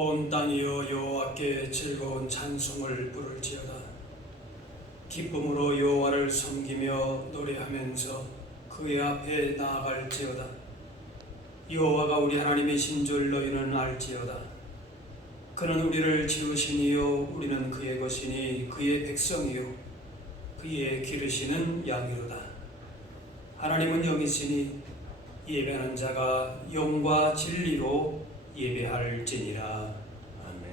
온 땅이여 여호와께 즐거운 찬송을 부를지어다. 기쁨으로 여호와를 섬기며 노래하면서 그의 앞에 나아갈지어다. 여호와가 우리 하나님이신 줄 너희는 알지어다. 그는 우리를 지으시니요 우리는 그의 것이니 그의 백성이요 그의 기르시는 양이로다. 하나님은 영이시니 예배하는 자가 영과 진리로 예배할지니라. 아멘.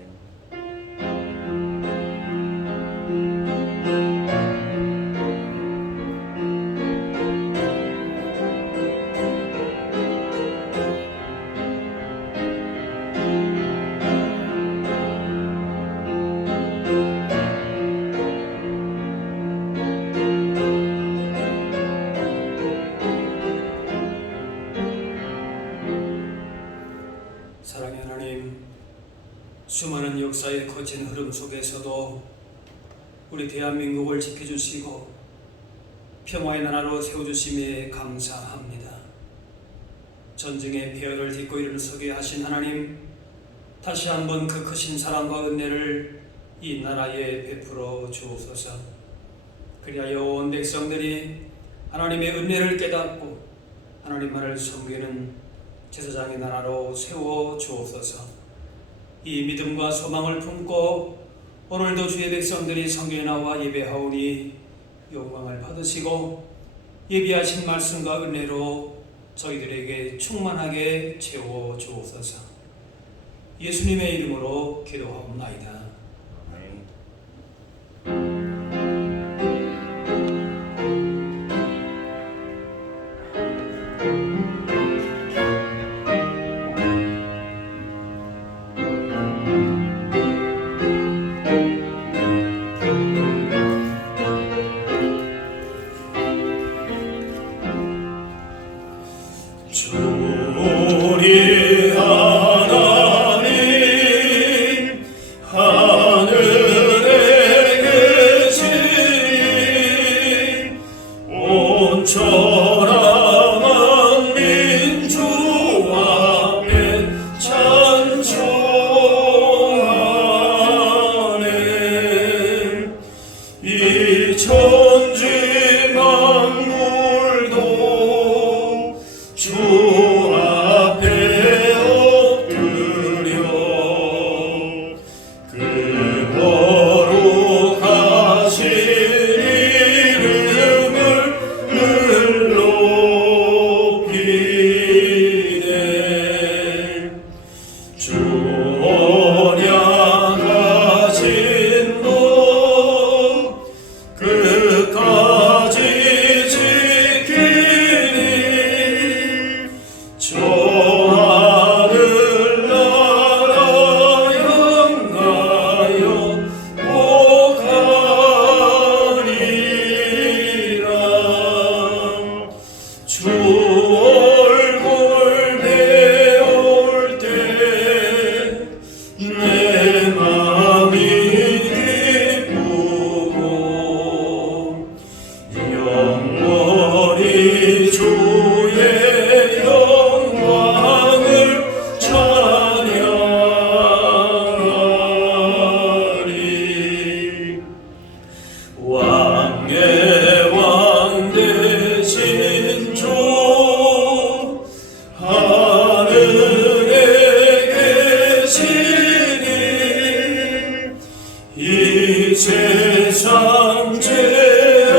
사랑의 하나님, 수많은 역사의 거친 흐름 속에서도 우리 대한민국을 지켜주시고 평화의 나라로 세워주심에 감사합니다. 전쟁의 폐허를 딛고 일어서게 하신 하나님, 다시 한번 그 크신 사랑과 은혜를 이 나라에 베풀어 주옵소서. 그리하여 온 백성들이 하나님의 은혜를 깨닫고 하나님만을 섬기는 제사장의 나라로 세워 주옵소서. 이 믿음과 소망을 품고 오늘도 주의 백성들이 성경에 나와 예배하오니 영광을 받으시고 예비하신 말씀과 은혜로 저희들에게 충만하게 채워 주옵소서. 예수님의 이름으로 기도하옵나이다. 우리 하나님 하늘에 계신 온 천하 민주 앞에 찬송하네. 이 천지 만물도 주 앞에 엎드려 그 거룩하신 이름을 늘 높이네. 주 언약하신 것 끝까지 지키니 저 하늘나라 향하여 오가리라. 주 얼굴 배울 때 내 맘이 기쁘고 영원히 주의 영광을 찬양하리. 왕의 왕 되신 주 하늘에 계시니 이 세상 죄악이신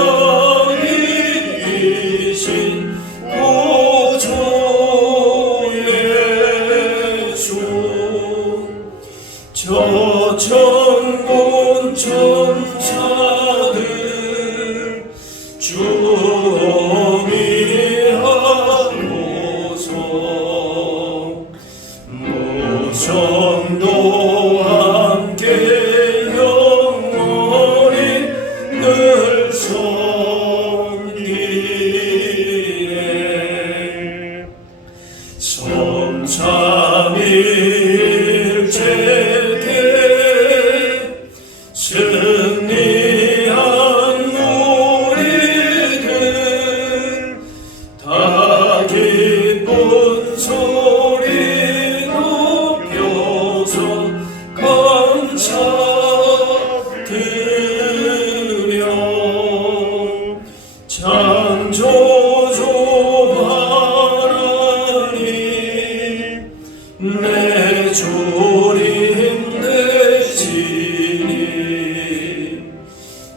구주 예수. 저 천군 천사들 주미하소서. 무성도 함께 영원히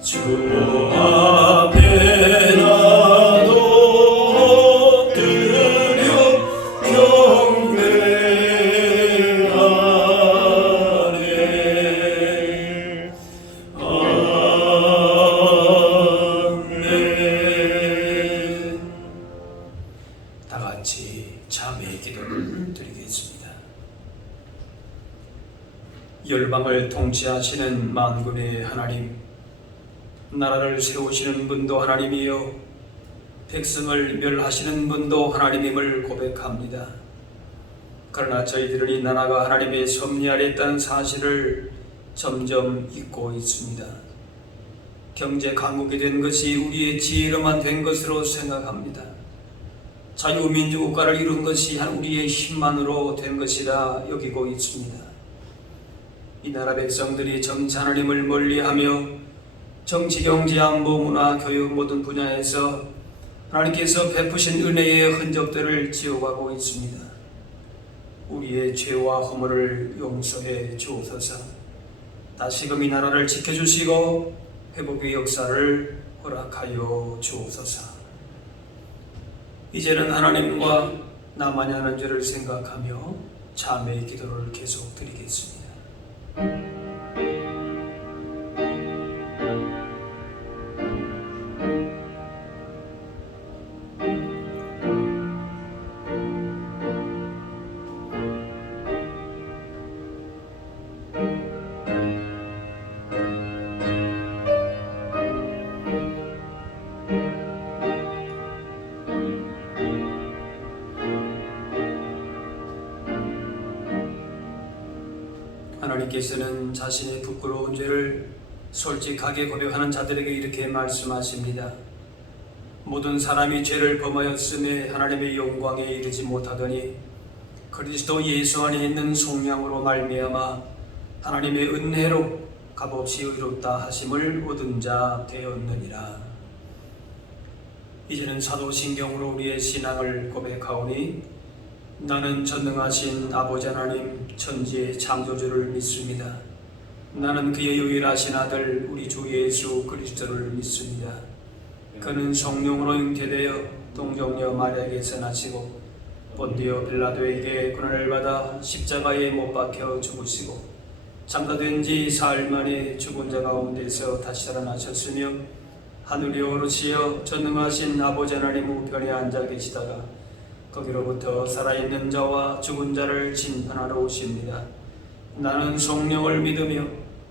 주 앞에 나도 엎드려 경배하네. 아멘. 다 같이 자매의 기도를 드리겠습니다. 열방을 통치하시는 만군의 하나님, 나라를 세우시는 분도 하나님이요 백성을 멸하시는 분도 하나님임을 고백합니다. 그러나 저희들은 이 나라가 하나님의 섭리 아래 있다는 사실을 점점 잊고 있습니다. 경제 강국이 된 것이 우리의 지혜로만 된 것으로 생각합니다. 자유민주국가를 이룬 것이 우리의 힘만으로 된 것이라 여기고 있습니다. 이 나라 백성들이 점차 하나님을 멀리하며 정치, 경제, 안보, 문화, 교육 모든 분야에서 하나님께서 베푸신 은혜의 흔적들을 지워가고 있습니다. 우리의 죄와 허물을 용서해 주옵소서. 다시금 이 나라를 지켜주시고 회복의 역사를 허락하여 주옵소서. 이제는 하나님과 나만이 하는 죄를 생각하며 자매의 기도를 계속 드리겠습니다. 하나님께서는 자신의 부끄러운 죄를 솔직하게 고백하는 자들에게 이렇게 말씀하십니다. 모든 사람이 죄를 범하였음에 하나님의 영광에 이르지 못하더니 그리스도 예수 안에 있는 속량으로 말미암아 하나님의 은혜로 값없이 의롭다 하심을 얻은 자 되었느니라. 이제는 사도신경으로 우리의 신앙을 고백하오니 나는 전능하신 아버지 하나님 천지의 창조주를 믿습니다. 나는 그의 유일하신 아들 우리 주 예수 그리스도를 믿습니다. 그는 성령으로 잉태되어 동정녀 마리아에게서 나시고 본디오 빌라도에게 고난을 받아 십자가에 못 박혀 죽으시고 장사된 지 사흘 만에 죽은 자 가운데서 다시 살아나셨으며 하늘에 오르시어 전능하신 아버지 하나님 우편에 앉아 계시다가 거기로부터 살아있는 자와 죽은 자를 심판하러 오십니다. 나는 성령을 믿으며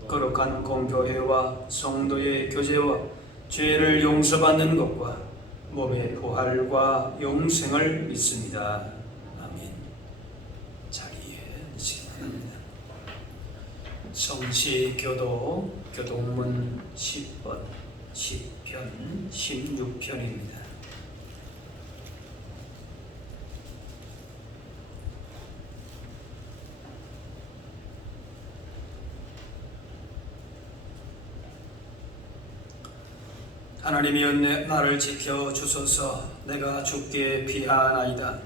거룩한 공교회와 성도의 교제와 죄를 용서받는 것과 몸의 부활과 영생을 믿습니다. 아멘. 자리에 앉으시기 바랍니다. 성시교도 교동문 10번 10편 16편입니다. 하나님이여 나를 지켜 주소서. 내가 주께 피하나이다.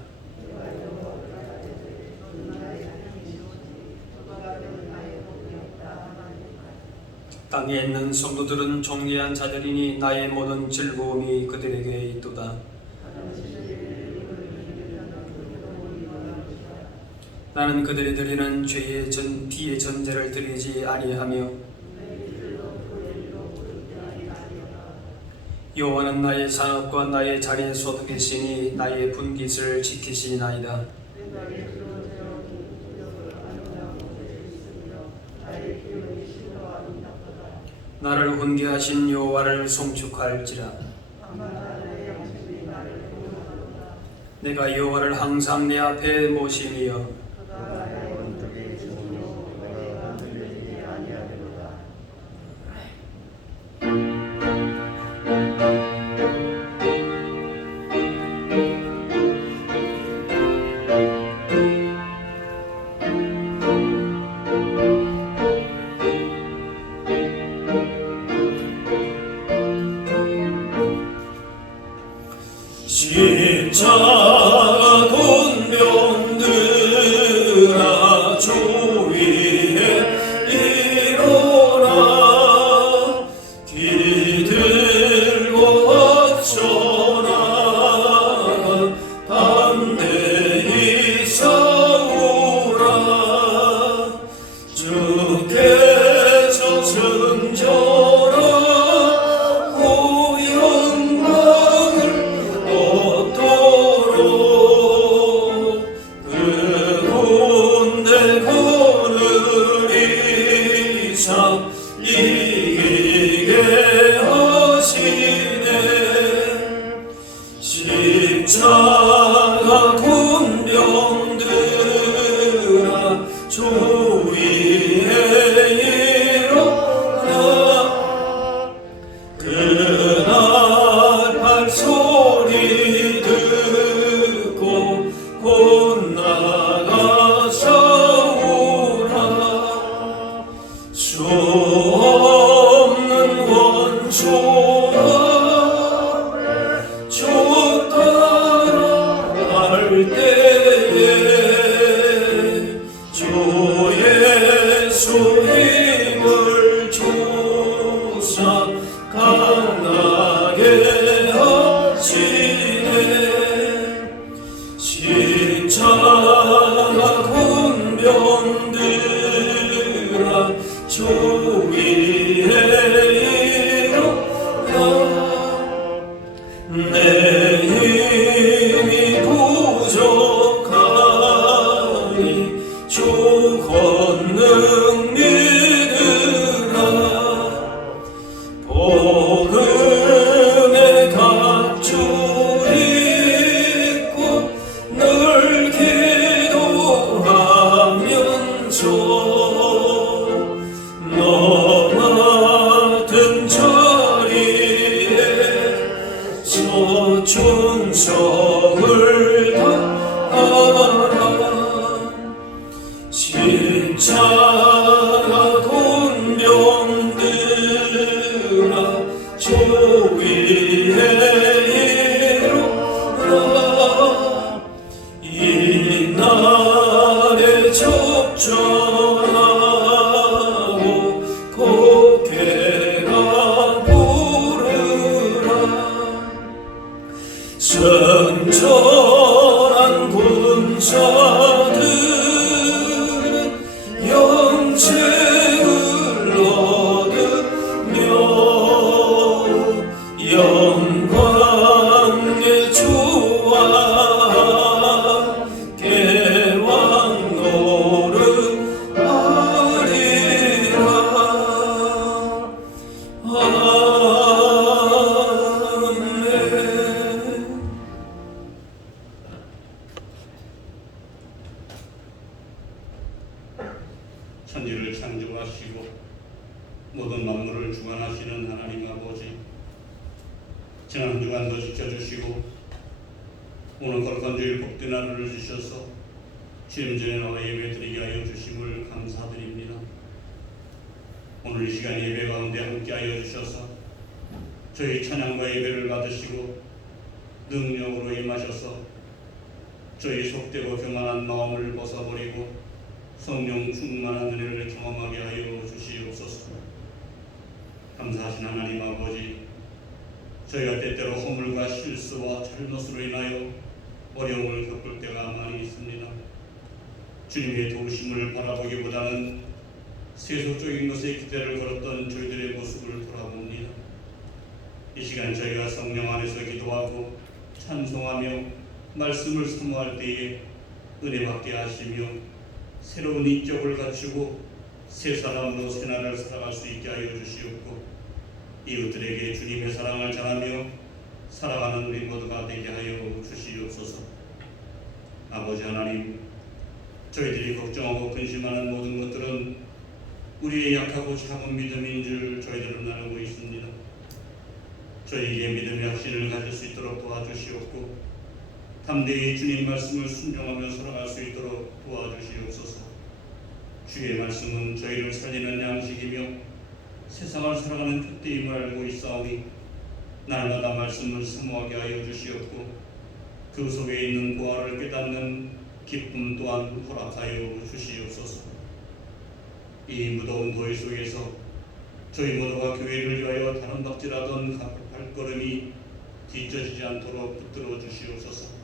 땅에 있는 성도들은 종려한 자들이니 나의 모든 즐거움이 그들에게 있도다. 나는 그들이 드리는 비의 전제를 드리지 아니하며 여호와는 나의 산업과 나의 자리의 소득이시니 나의 분깃을 지키시나이다. 나를 훈계하신 여호와를 송축할지라. 내가 여호와를 항상 내 앞에 모시며 십자가 권면들아 주 위에 일어나 들고 어쩌나 담대히 싸우라 주께서 정절하고 영광을 얻도록 그 군대 거느리사 이기게 하시네 십자가 군병들아 주 위에 일어나 그날 발소리 듣고 곧 나가 싸우라 수 없는 원수와 주 따라갈 때에 주 예수 힘을 주사 강하게 하시네 십자가 군병들아 주 위에 일어나 내 힘이 부족하니 주 권능 믿으라 복음의 갑주 입고 늘 기도하면서 너 맡은 자리에 서 충성을 다하라 십자가 군병들아 주 위에 일어나 이날에 접전하고 곡해가 부르라 선전한 군사들은 영생을 얻으며 영광의 주와 함께 왕노릇하리라 아멘. 천지를 창조하시고 모든 만물을 주관하시는 하나님 아버지, 지난 한 주간도 지켜주시고 오늘 거룩한 주일 복된 하루를 주셔서 주님 전에 나와 예배드리게 하여 주심을 감사드립니다. 오늘 이 시간 예배 가운데 함께하여 주셔서 저희 찬양과 예배를 받으시고 능력으로 임하셔서 저희 속되고 교만한 마음을 벗어버리고 성령 충만한 은혜를 경험하게 하여 주시옵소서. 감사하신 하나님 아버지, 저희가 때때로 허물과 실수와 잘못으로 인하여 어려움을 겪을 때가 많이 있습니다. 주님의 도우심을 바라보기보다는 세속적인 것에 기대를 걸었던 저희들의 모습을 돌아봅니다. 이 시간 저희가 성령 안에서 기도하고 찬송하며 말씀을 사모할 때에 은혜 받게 하시며 새로운 인격을 갖추고 새 사람으로 새날을 살아갈 수 있게 하여 주시옵고 이웃들에게 주님의 사랑을 전하며 살아가는 우리 모두가 되게 하여 주시옵소서. 아버지 하나님, 저희들이 걱정하고 근심하는 모든 것들은 우리의 약하고 작은 믿음인 줄 저희들은 알고 있습니다. 저희에게 믿음의 확신을 가질 수 있도록 도와주시옵고 담대히 주님 말씀을 순종하며 살아갈 수 있도록 도와주시옵소서. 주의 말씀은 저희를 살리는 양식이며 세상을 살아가는 촛대임을 알고 있사오니 날마다 말씀을 사모하게 하여 주시옵고 그 속에 있는 보화를 깨닫는 기쁨 또한 허락하여 주시옵소서. 이 무더운 더위 속에서 저희 모두가 교회를 위하여 다른 박질하던 발걸음이 뒤처지지 않도록 붙들어 주시옵소서.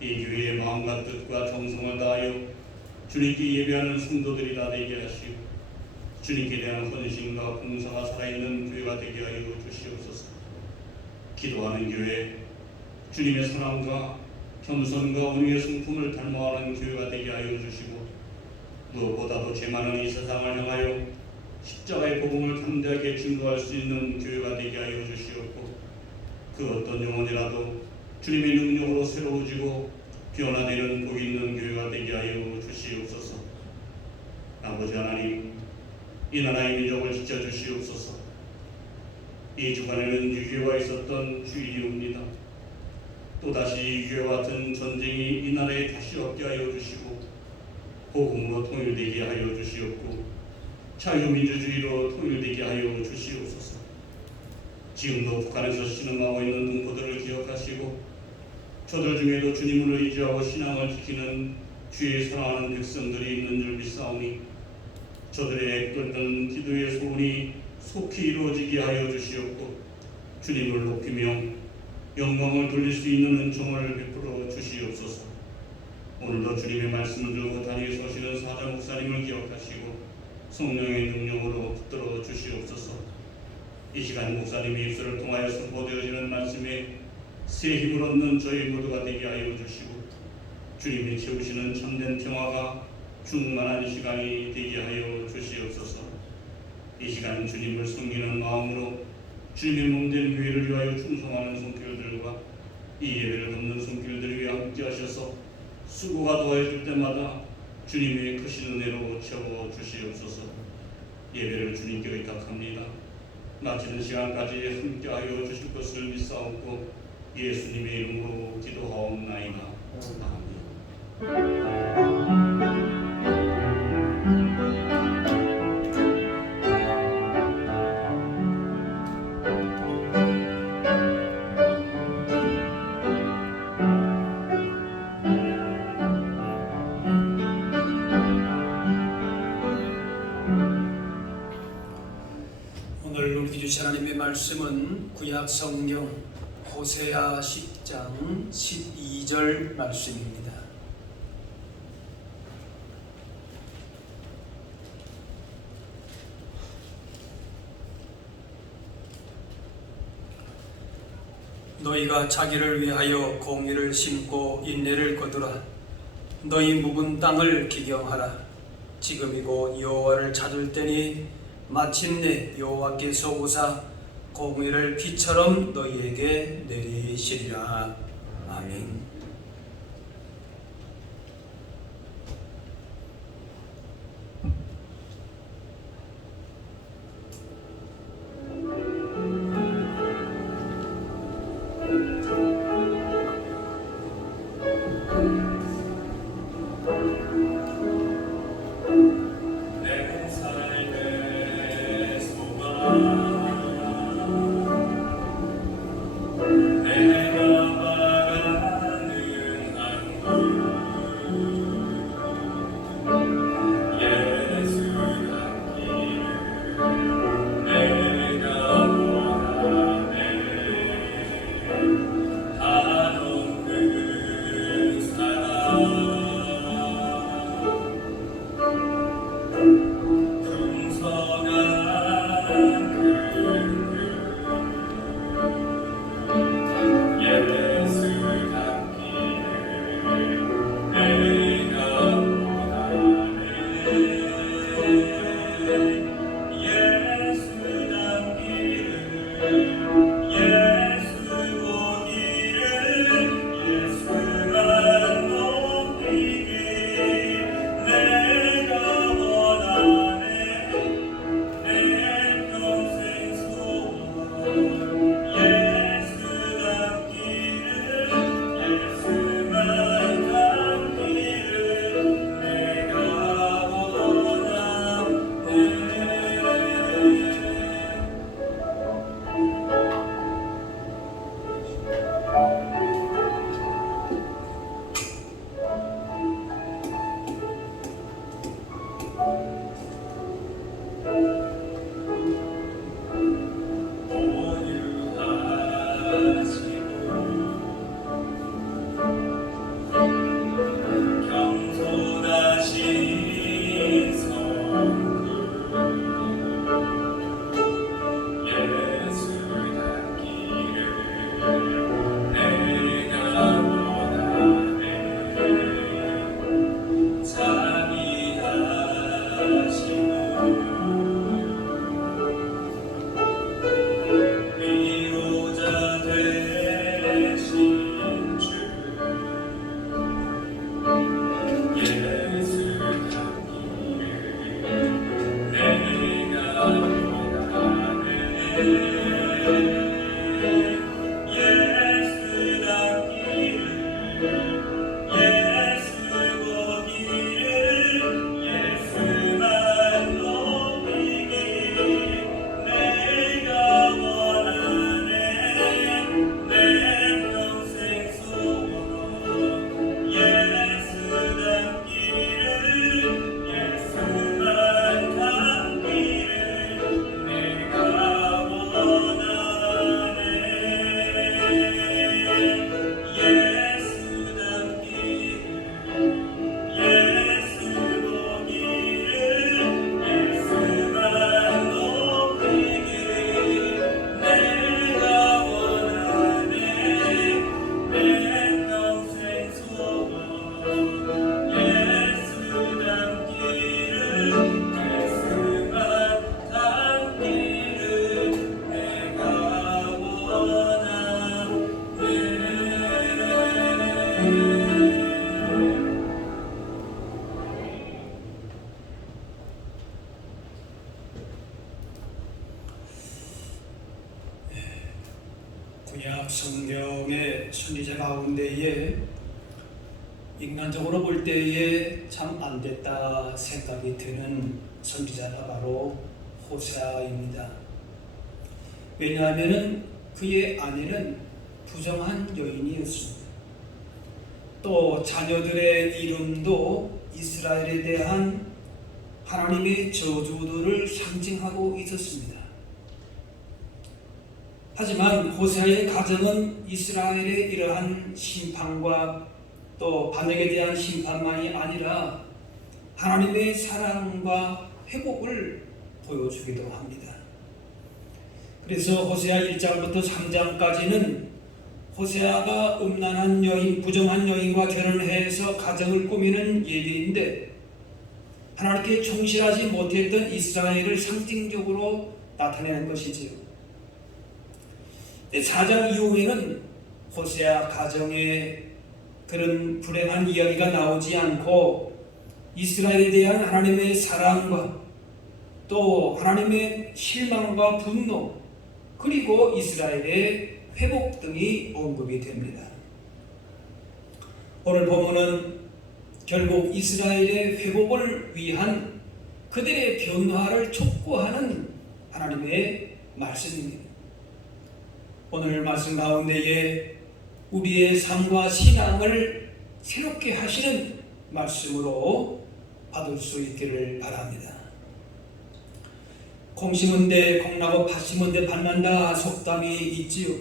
이 교회의 마음과 뜻과 정성을 다하여 주님께 예배하는 성도들이 다 되게 하시고 주님께 대한 헌신과 봉사가 살아있는 교회가 되게 하여 주시옵소서. 기도하는 교회, 주님의 사랑과 겸손과 온유의 성품을 닮아가는 교회가 되게 하여 주시고 무엇보다도 죄 많은 이 세상을 향하여 십자가의 복음을 담대하게 증거할 수 있는 교회가 되게 하여 주시옵고 그 어떤 영혼이라도 주님의 능력으로 새로워지고 변화되는 복 있는 교회가 되게 하여 주시옵소서. 아버지 하나님, 이 나라의 민족을 지켜주시옵소서. 이 주간에는 유교와 있었던 주일이옵니다. 또다시 유교와 같은 전쟁이 이 나라에 다시 없게 하여 주시고 복음으로 통일되게 하여 주시옵고 자유민주주의로 통일되게 하여 주시옵소서. 지금도 북한에서 신음하고 있는 동포들을 기억하시고 저들 중에도 주님을 의지하고 신앙을 지키는 주의 사랑하는 백성들이 있는 줄 믿사오니 저들의 끓는 기도의 소원이 속히 이루어지게 하여 주시옵고 주님을 높이며 영광을 돌릴 수 있는 은총을 베풀어 주시옵소서. 오늘도 주님의 말씀을 들고 다니에 서시는 사자 목사님을 기억하시고 성령의 능력으로 붙들어 주시옵소서. 이 시간 목사님의 입술을 통하여 선포되어지는 말씀에 새 힘을 얻는 저희 모두가 되게 하여 주시고 주님이 채우시는 참된 평화가 충만한 시간이 되게 하여 주시옵소서. 이 시간 주님을 섬기는 마음으로 주님의 몸된 교회를 위하여 충성하는 손길들과 이 예배를 돕는 손길들 위해 함께 하셔서 수고가 더해질 때마다 주님의 크신 은혜로 채워 주시옵소서. 예배를 주님께 의탁합니다. 마치는 시간까지 함께 하여 주실 것을 믿사옵고 예수님의 이름으로 기도하옵나이다. 아멘. 오늘 우리 주신 하나님의 말씀은 구약 성경 호세아 10장 12절 말씀입니다. 너희가 자기를 위하여 공의를 심고 인내를 거두라. 너희 묵은 땅을 기경하라. 지금이고 여호와를 찾을 때니 마침내 여호와께서 오사 공의를 비처럼 너희에게 내리시리라. 아멘. 내가 바라는 구약 성경의 선지자 가운데에 인간적으로 볼 때에 참 안됐다 생각이 드는 선지자가 바로 호세아입니다. 왜냐하면 그의 아내는 부정한 여인이었습니다. 또 자녀들의 이름도 이스라엘에 대한 하나님의 저주들을 상징하고 있었습니다. 하지만 호세아의 가정은 이스라엘의 이러한 심판과 또 반역에 대한 심판만이 아니라 하나님의 사랑과 회복을 보여주기도 합니다. 그래서 호세아 1장부터 3장까지는 호세아가 음란한 여인, 부정한 여인과 결혼해서 가정을 꾸미는 얘기인데 하나님께 충실하지 못했던 이스라엘을 상징적으로 나타내는 것이지요. 4장 이후에는 호세아 가정에 그런 불행한 이야기가 나오지 않고 이스라엘에 대한 하나님의 사랑과 또 하나님의 실망과 분노 그리고 이스라엘의 회복 등이 언급이 됩니다. 오늘 본문은 결국 이스라엘의 회복을 위한 그들의 변화를 촉구하는 하나님의 말씀입니다. 오늘 말씀 가운데에 우리의 삶과 신앙을 새롭게 하시는 말씀으로 받을 수 있기를 바랍니다. 콩 심은 데 콩나고 팥 심은 데 밭난다 속담이 있지요.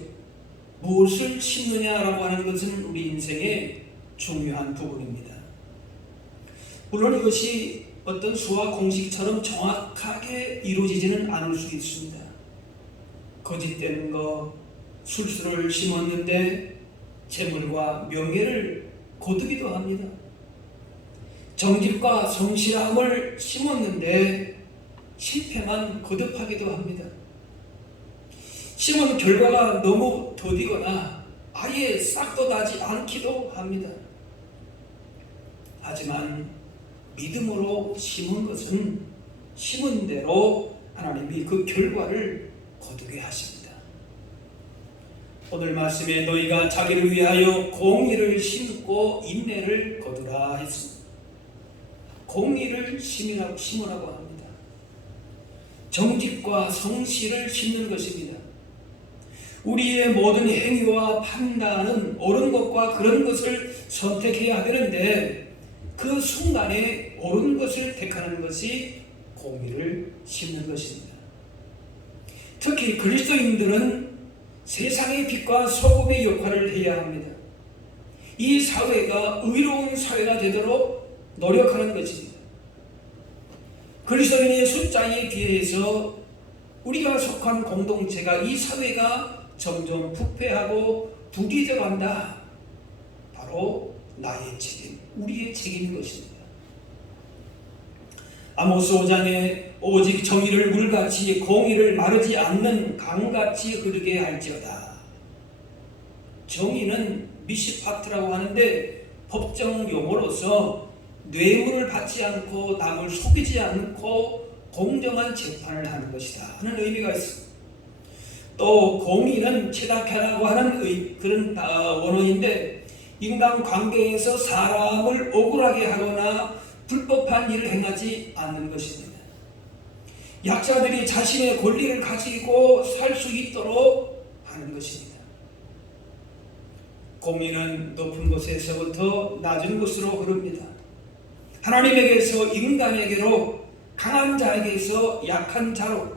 무엇을 심느냐라고 하는 것은 우리 인생의 중요한 부분입니다. 물론 이것이 어떤 수학 공식처럼 정확하게 이루어지지는 않을 수 있습니다. 거짓된 것, 술수를 심었는데 재물과 명예를 거두기도 합니다. 정직과 성실함을 심었는데 실패만 거듭하기도 합니다. 심은 결과가 너무 더디거나 아예 싹도 나지 않기도 합니다. 하지만 믿음으로 심은 것은 심은 대로 하나님이 그 결과를 거두게 하십니다. 오늘 말씀에 너희가 자기를 위하여 공의를 심고 인내를 거두라 했습니다. 공의를 심으라고 합니다. 정직과 성실을 심는 것입니다. 우리의 모든 행위와 판단은 옳은 것과 그런 것을 선택해야 되는데 그 순간에 옳은 것을 택하는 것이 공의를 심는 것입니다. 특히 그리스도인들은 세상의 빛과 소금의 역할을 해야 합니다. 이 사회가 의로운 사회가 되도록 노력하는 것입니다. 그리스도인의 숫자에 비해서 우리가 속한 공동체가 이 사회가 점점 부패하고 부귀져 간다. 바로 나의 책임, 우리의 책임인 것입니다. 아모스 5장에 오직 정의를 물같이 공의를 마르지 않는 강같이 흐르게 할지어다. 정의는 미시파트라고 하는데 법정 용어로서 뇌물을 받지 않고 남을 속이지 않고 공정한 재판을 하는 것이다 하는 의미가 있습니다. 또 공의는 체다케라고 하는 그런 원어인데 인간관계에서 사람을 억울하게 하거나 불법한 일을 행하지 않는 것입니다. 약자들이 자신의 권리를 가지고 살 수 있도록 하는 것입니다. 공의는 높은 곳에서부터 낮은 곳으로 흐릅니다. 하나님에게서 인간에게로, 강한 자에게서 약한 자로,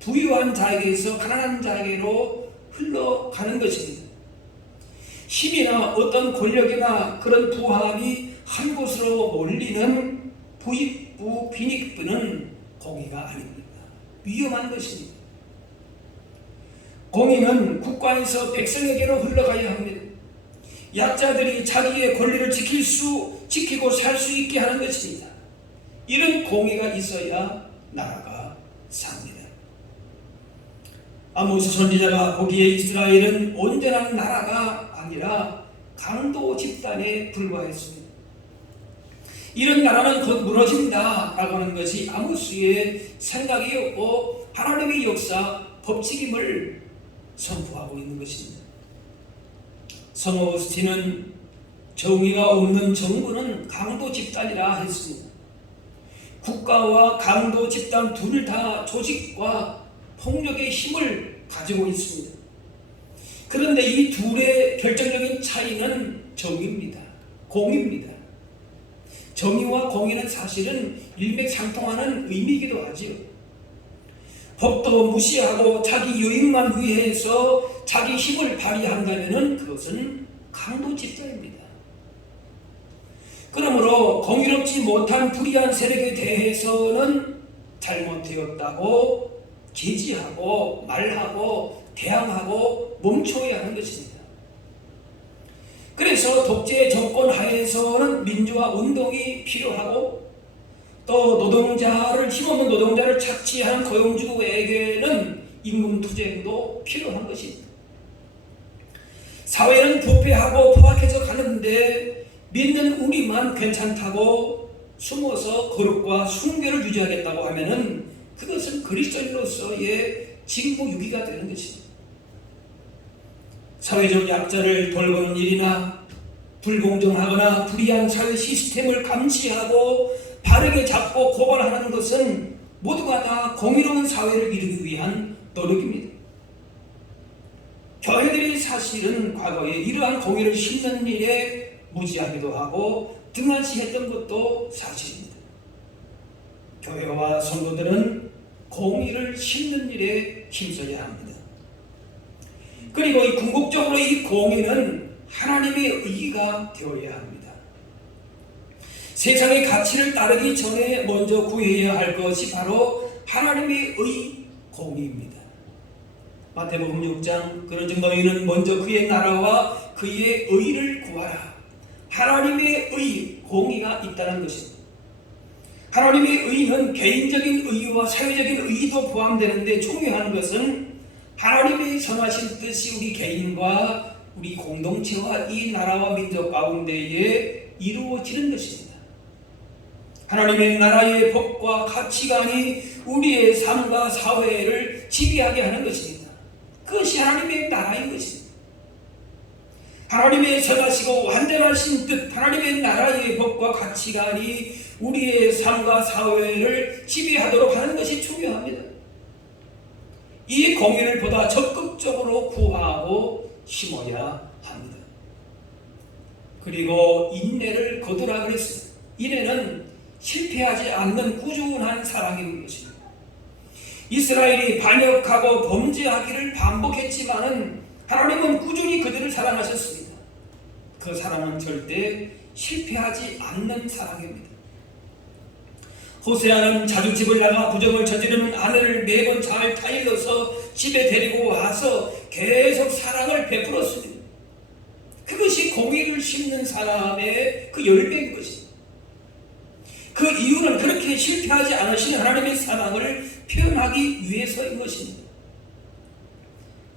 부유한 자에게서 가난한 자에게로 흘러가는 것입니다. 힘이나 어떤 권력이나 그런 부함이 한 곳으로 몰리는 부익부 빈익부는 공의가 아닙니다. 위험한 것입니다. 공의는 국가에서 백성에게로 흘러가야 합니다. 약자들이 자기의 권리를 지키고 살 수 있게 하는 것입니다. 이런 공의가 있어야 나라가 삽니다. 아모스 선지자가 보기에 이스라엘은 온전한 나라가 아니라 강도 집단에 불과했습니다. 이런 나라는 곧 무너진다 라고 하는 것이 아모스의 생각이었고 하나님의 역사, 법칙임을 선포하고 있는 것입니다. 성 어거스틴은 정의가 없는 정부는 강도 집단이라 했습니다. 국가와 강도 집단 둘 다 조직과 폭력의 힘을 가지고 있습니다. 그런데 이 둘의 결정적인 차이는 정의입니다. 공입니다. 정의와 공의는 사실은 일맥상통하는 의미이기도 하지요. 법도 무시하고 자기 유익만 위해서 자기 힘을 발휘한다면 그것은 강도 집단입니다. 그러므로 공의롭지 못한 불의한 세력에 대해서는 잘못되었다고 제지하고 말하고 대항하고 멈춰야 하는 것입니다. 그래서 독재 정권 하에서는 민주화 운동이 필요하고 또 노동자를 힘없는 노동자를 착취하는 고용주에게는 임금 투쟁도 필요한 것입니다. 사회는 부패하고 포악해져 가는데 믿는 우리만 괜찮다고 숨어서 거룩과 순결을 유지하겠다고 하면은 그것은 그리스도인으로서의 직무유기가 되는 것입니다. 사회적 약자를 돌보는 일이나 불공정하거나 불의한 사회 시스템을 감시하고 바르게 잡고 고발하는 것은 모두가 다 공의로운 사회를 이루기 위한 노력입니다. 교회들이 사실은 과거에 이러한 공의를 심는 일에 무지하기도 하고 등한시했던 것도 사실입니다. 교회와 성도들은 공의를 심는 일에 힘써야 합니다. 그리고 궁극적으로 이 공의는 하나님의 의가 되어야 합니다. 세상의 가치를 따르기 전에 먼저 구해야 할 것이 바로 하나님의 의, 공의입니다. 마태복음 6장 그런즉 너희는 먼저 그의 나라와 그의 의를 구하라. 하나님의 의, 공의가 있다는 것입니다. 하나님의 의는 개인적인 의와 사회적인 의도 포함되는데 중요한 것은 하나님의 선하신 뜻이 우리 개인과 우리 공동체와 이 나라와 민족 가운데에 이루어지는 것입니다. 하나님의 나라의 법과 가치관이 우리의 삶과 사회를 지배하게 하는 것입니다. 그것이 하나님의 나라인 것입니다. 하나님의 선하시고 완전하신 뜻, 하나님의 나라의 법과 가치관이 우리의 삶과 사회를 지배하도록 하는 것이 중요합니다. 이 공의를 보다 적극적으로 구하고 심어야 합니다. 그리고 인내를 거두라 그랬습니다. 인내는 실패하지 않는 꾸준한 사랑인 것입니다. 이스라엘이 반역하고 범죄하기를 반복했지만은 하나님은 꾸준히 그들을 사랑하셨습니다. 그 사랑은 절대 실패하지 않는 사랑입니다. 호세아는 자주 집을 나가 부정을 저지르는 아내를 매번 잘 타일러서 집에 데리고 와서 계속 사랑을 베풀었습니다. 그것이 공의를 심는 사람의 그 열매인 것입니다. 그 이유는 그렇게 실패하지 않으시는 하나님의 사랑을 표현하기 위해서인 것입니다.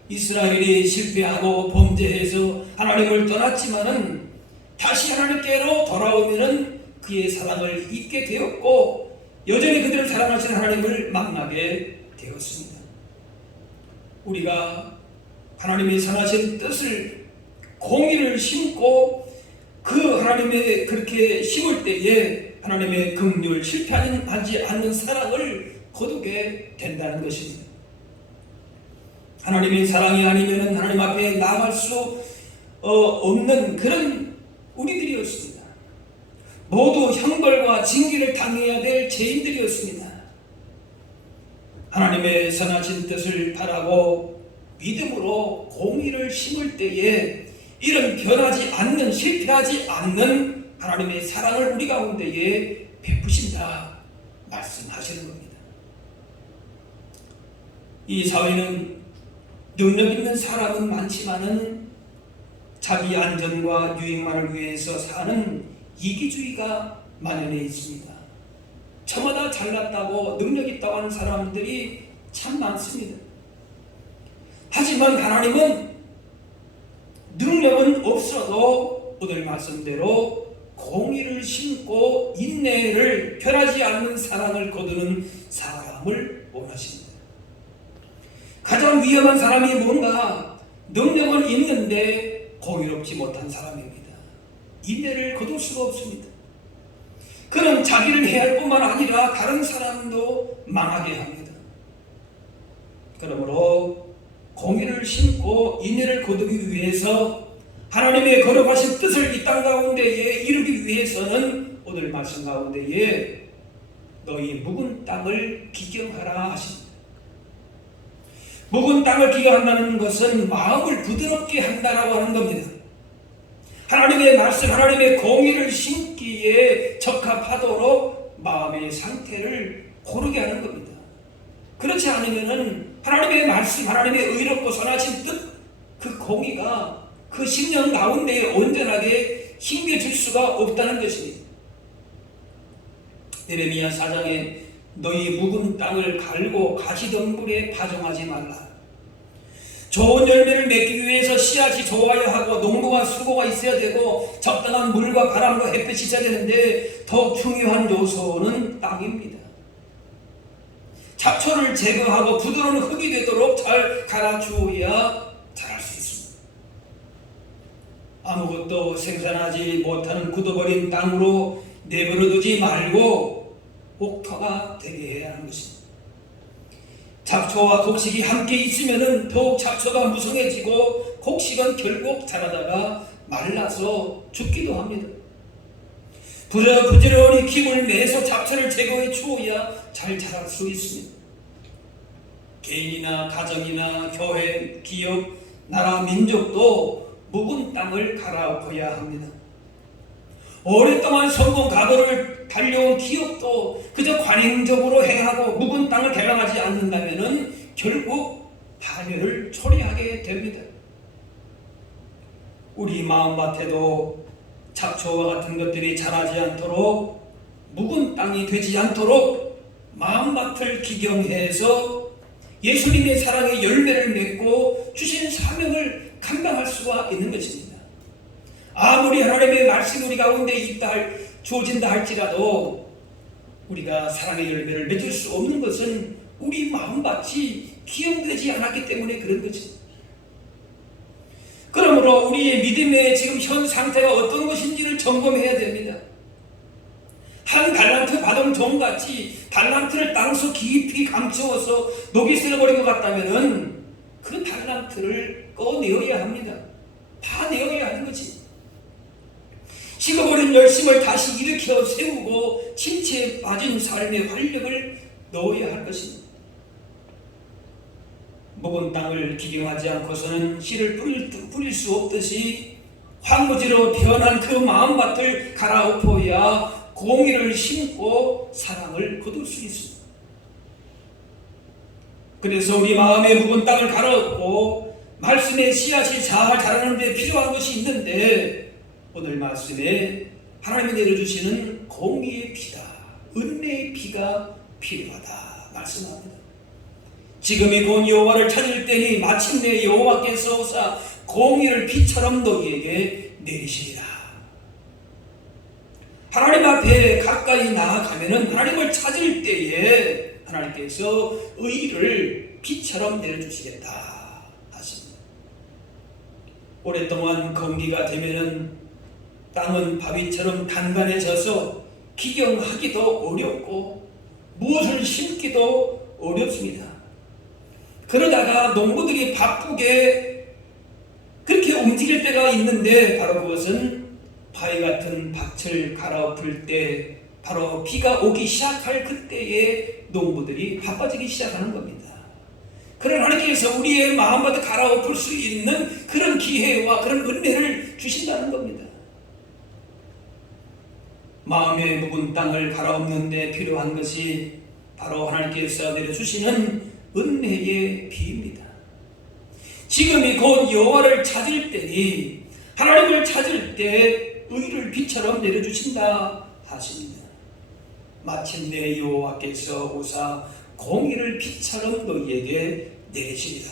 이스라엘이 실패하고 범죄해서 하나님을 떠났지만은 다시 하나님께로 돌아오면은 그의 사랑을 잊게 되었고 여전히 그들을 사랑하시는 하나님을 만나게 되었습니다. 우리가 하나님의 선하신 뜻을 공의를 심고 그 하나님의 그렇게 심을 때에 하나님의 긍휼 실패하지 않는 사랑을 거두게 된다는 것입니다. 하나님의 사랑이 아니면 하나님 앞에 나아갈 수 없는 그런 우리들이었습니다. 모두 형벌과 징계를 당해야 될 죄인들이었습니다. 하나님의 선하신 뜻을 바라고 믿음으로 공의를 심을 때에 이런 변하지 않는 실패하지 않는 하나님의 사랑을 우리 가운데에 베푸신다 말씀하시는 겁니다. 이 사회는 능력 있는 사람은 많지만은 자기 안전과 유익만을 위해서 사는 이기주의가 만연해 있습니다. 저마다 잘났다고 능력 있다고 하는 사람들이 참 많습니다. 하지만 하나님은 능력은 없어도 오늘 말씀대로 공의를 심고 인내를 변하지 않는 사랑을 거두는 사람을 원하십니다. 가장 위험한 사람이 뭔가 능력은 있는데 공의롭지 못한 사람입니다. 인내를 거둘 수가 없습니다. 그는 자기를 해할 뿐만 아니라 다른 사람도 망하게 합니다. 그러므로 공의를 심고 인내를 거두기 위해서 하나님의 거룩하신 뜻을 이 땅 가운데에 이루기 위해서는 오늘 말씀 가운데에 너희 묵은 땅을 기경하라 하십니다. 묵은 땅을 기경한다는 것은 마음을 부드럽게 한다라고 하는 겁니다. 하나님의 말씀, 하나님의 공의를 심기에 적합하도록 마음의 상태를 고르게 하는 겁니다. 그렇지 않으면은 하나님의 말씀, 하나님의 의롭고 선하신 뜻, 그 공의가 그 심령 가운데에 온전하게 힘겨질 수가 없다는 것입니다. 예레미야 4장에 너희 묵은 땅을 갈고 가시덤불에 파종하지 말라. 좋은 열매를 맺기 위해서 씨앗이 좋아야 하고 농부가 수고가 있어야 되고 적당한 물과 바람과 햇빛이 있어야 되는데 더 중요한 요소는 땅입니다. 잡초를 제거하고 부드러운 흙이 되도록 잘 갈아주어야 자랄 수 있습니다. 아무것도 생산하지 못하는 굳어버린 땅으로 내버려두지 말고 옥토가 되게 해야 하는 것입니다. 잡초와 곡식이 함께 있으면 더욱 잡초가 무성해지고 곡식은 결국 자라다가 말라서 죽기도 합니다. 부지런히 기물 내서 잡초를 제거해 주어야 잘 자랄 수 있습니다. 개인이나 가정이나 교회, 기업, 나라, 민족도 묵은 땅을 갈아엎어야 합니다. 오랫동안 성공 가도를 달려온 기업도 그저 관행적으로 행하고 묵은 땅을 개방하지 않는다면 결국 파멸을 초래하게 됩니다. 우리 마음밭에도 잡초와 같은 것들이 자라지 않도록 묵은 땅이 되지 않도록 마음밭을 기경해서 예수님의 사랑의 열매를 맺고 주신 사명을 감당할 수가 있는 것입니다. 아무리 하나님의 말씀이 우리 가운데 주어진다 할지라도 우리가 사랑의 열매를 맺을 수 없는 것은 우리 마음밭이 기용되지 않았기 때문에 그런 거지. 그러므로 우리의 믿음의 지금 현 상태가 어떤 것인지를 점검해야 됩니다. 한 달란트 받은 종같이 달란트를 땅속 깊이 감추어서 녹이 쓸어버린 것 같다면 그 달란트를 꺼내어야 합니다. 파내어야 하는 거지. 식어버린 열심을 다시 일으켜 세우고 침체에 빠진 삶의 활력을 넣어야 할 것입니다. 묵은 땅을 기경하지 않고서는 씨를 뿌릴 수 없듯이 황무지로 변한 그 마음밭을 갈아엎어야 공의를 심고 사랑을 거둘 수 있습니다. 그래서 우리 마음의 묵은 땅을 갈아엎고 말씀의 씨앗이 잘 자라는 데 필요한 것이 있는데 오늘 말씀에 하나님이 내려주시는 공의의 피다, 은혜의 피가 필요하다 말씀합니다. 지금이 곧 여호와를 찾을 때니 마침내 여호와께서 오사 공의를 피처럼 너희에게 내리시리라. 하나님 앞에 가까이 나아가면은 하나님을 찾을 때에 하나님께서 의를 피처럼 내려주시겠다 하십니다. 오랫동안 건기가 되면은 땅은 바위처럼 단단해져서 기경하기도 어렵고 무엇을 심기도 어렵습니다. 그러다가 농부들이 바쁘게 그렇게 움직일 때가 있는데 바로 그것은 바위 같은 밭을 갈아엎을 때 바로 비가 오기 시작할 그때에 농부들이 바빠지기 시작하는 겁니다. 그런 하나님께서 우리의 마음밭을 갈아엎을 수 있는 그런 기회와 그런 은혜를 주신다는 겁니다. 마음의 묵은 땅을 갈아엎는 데 필요한 것이 바로 하나님께서 내려주시는 은혜의 비입니다. 지금이 곧 여호와를 찾을 때니 하나님을 찾을 때 의를 비처럼 내려주신다 하십니다. 마침내 여호와께서 오사 공의를 비처럼 너희에게 내리시리라.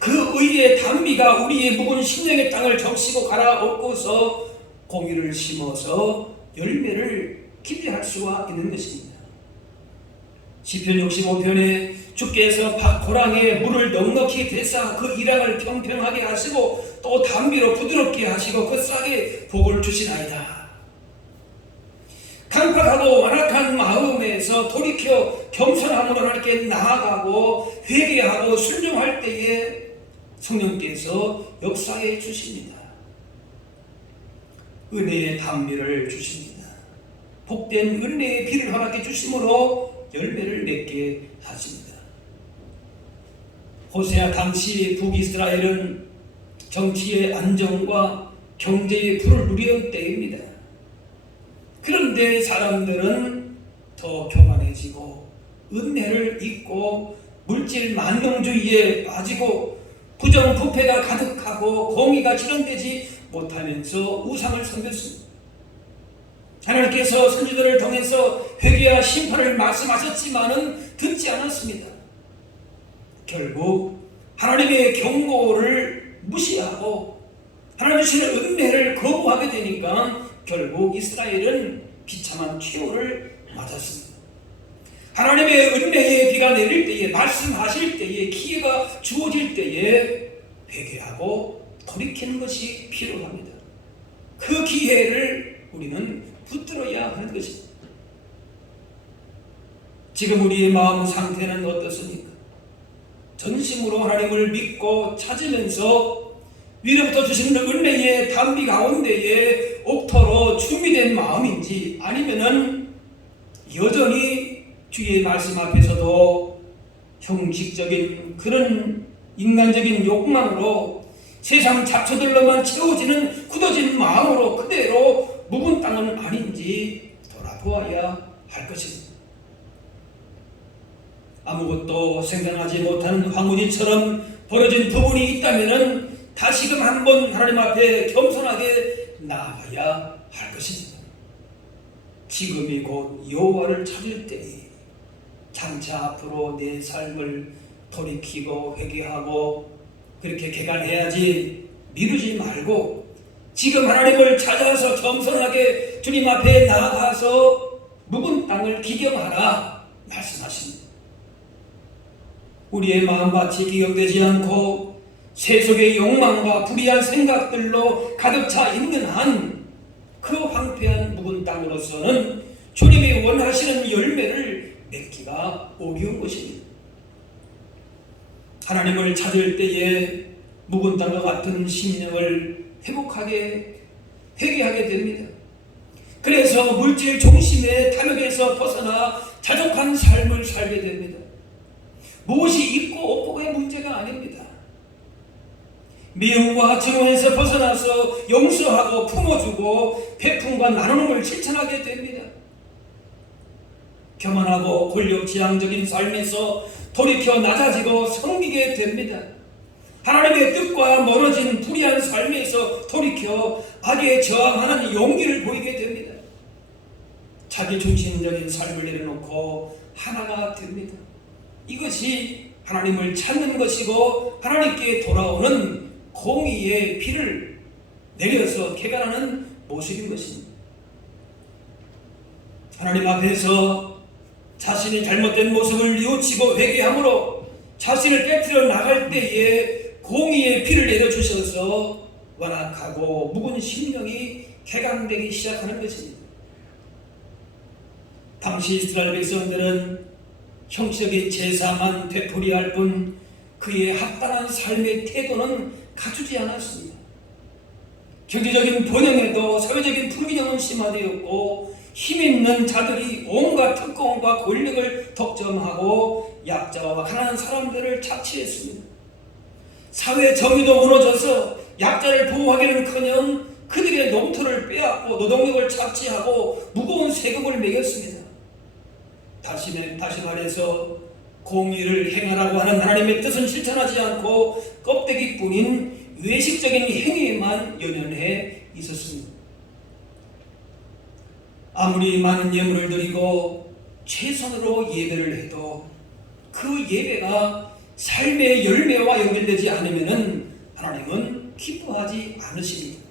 그 의의 단비가 우리의 묵은 심령의 땅을 적시고 갈아엎고서 공의를 심어서 열매를 기대할 수가 있는 것입니다. 시편 65편에 주께서 고랑에 물을 넉넉히 대사 그 일양을 평평하게 하시고 또 담비로 부드럽게 하시고 그 싹에 복을 주시나이다. 강팍하고 완악한 마음에서 돌이켜 겸손함으로 하나님께 나아가고 회개하고 순종할 때에 성령께서 역사해 주십니다. 은혜의 담비를 주십니다. 복된 은혜의 비를 하나님께 주심으로 열매를 맺게 하십니다. 호세아 당시 북이스라엘은 정치의 안정과 경제의 부를 누리던 때입니다. 그런데 사람들은 더 교만해지고 은혜를 잊고 물질 만능주의에 빠지고 부정부패가 가득하고 공의가 실현되지 못하면서 우상을 섬겼습니다. 하나님께서 선지자들을 통해서 회개와 심판을 말씀하셨지만은 듣지 않았습니다. 결국 하나님의 경고를 무시하고 하나님 주시는 은혜를 거부하게 되니까 결국 이스라엘은 비참한 최후를 맞았습니다. 하나님의 은혜의 비가 내릴 때에 말씀하실 때에 기회가 주어질 때에 회개하고 돌이키는 것이 필요합니다. 그 기회를 우리는 붙들어야 하는 것입니다. 지금 우리의 마음 상태는 어떻습니까? 전심으로 하나님을 믿고 찾으면서 위로부터 주시는 은혜의 담비 가운데에 옥토로 준비된 마음인지 아니면은 여전히 주의 말씀 앞에서도 형식적인 그런 인간적인 욕망으로 세상 잡초들로만 채워지는 굳어진 마음으로 그대로 묵은 땅은 아닌지 돌아보아야 할 것입니다. 아무것도 생각하지 못하는 황무지처럼 벌어진 부분이 있다면은 다시금 한번 하나님 앞에 겸손하게 나아가야 할 것입니다. 지금이 곧 여호와를 찾을 때에 장차 앞으로 내 삶을 돌이키고 회개하고 그렇게 개간해야지 미루지 말고 지금 하나님을 찾아서 겸손하게 주님 앞에 나아가서 묵은 땅을 기경하라 말씀하십니다. 우리의 마음밭이 기경되지 않고 세속의 욕망과 불의한 생각들로 가득 차 있는 한 그 황폐한 묵은 땅으로서는 주님이 원하시는 열매를 맺기가 어려운 것입니다. 하나님을 찾을 때에 묵은 땅과 같은 심령을 회복하게 회개하게 됩니다. 그래서 물질 중심의 탐욕에서 벗어나 자족한 삶을 살게 됩니다. 무엇이 있고 없고의 문제가 아닙니다. 미움과 증오에서 벗어나서 용서하고 품어주고 베품과 나눔을 실천하게 됩니다. 교만하고 권력지향적인 삶에서 돌이켜 낮아지고 섬기게 됩니다. 하나님의 뜻과 멀어진 불의한 삶에서 돌이켜 악에 저항하는 용기를 보이게 됩니다. 자기 중심적인 삶을 내려놓고 하나가 됩니다. 이것이 하나님을 찾는 것이고 하나님께 돌아오는 공의의 비를 내려서 개간하는 모습인 것입니다. 하나님 앞에서 자신이 잘못된 모습을 뉘우치고 회개함으로 자신을 깨트려 나갈 때에 공의의 비를 내려주셔서 완악하고 묵은 심령이 개간되기 시작하는 것입니다. 당시 이스라엘 백성들은 형식적인 제사만 되풀이할 뿐 그의 합당한 삶의 태도는 갖추지 않았습니다. 경제적인 번영에도 사회적인 불균형은 심화되었고 힘있는 자들이 온갖 특권과 권력을 독점하고 약자와 가난한 사람들을 착취했습니다. 사회 정의도 무너져서 약자를 보호하기는커녕 그들의 농토를 빼앗고 노동력을 착취하고 무거운 세금을 매겼습니다. 다시 말해서 공의를 행하라고 하는 하나님의 뜻은 실천하지 않고 껍데기뿐인 외식적인 행위에만 연연해 있었습니다. 아무리 많은 예물을 드리고 최선으로 예배를 해도 그 예배가 삶의 열매와 연결되지 않으면 하나님은 기뻐하지 않으십니다.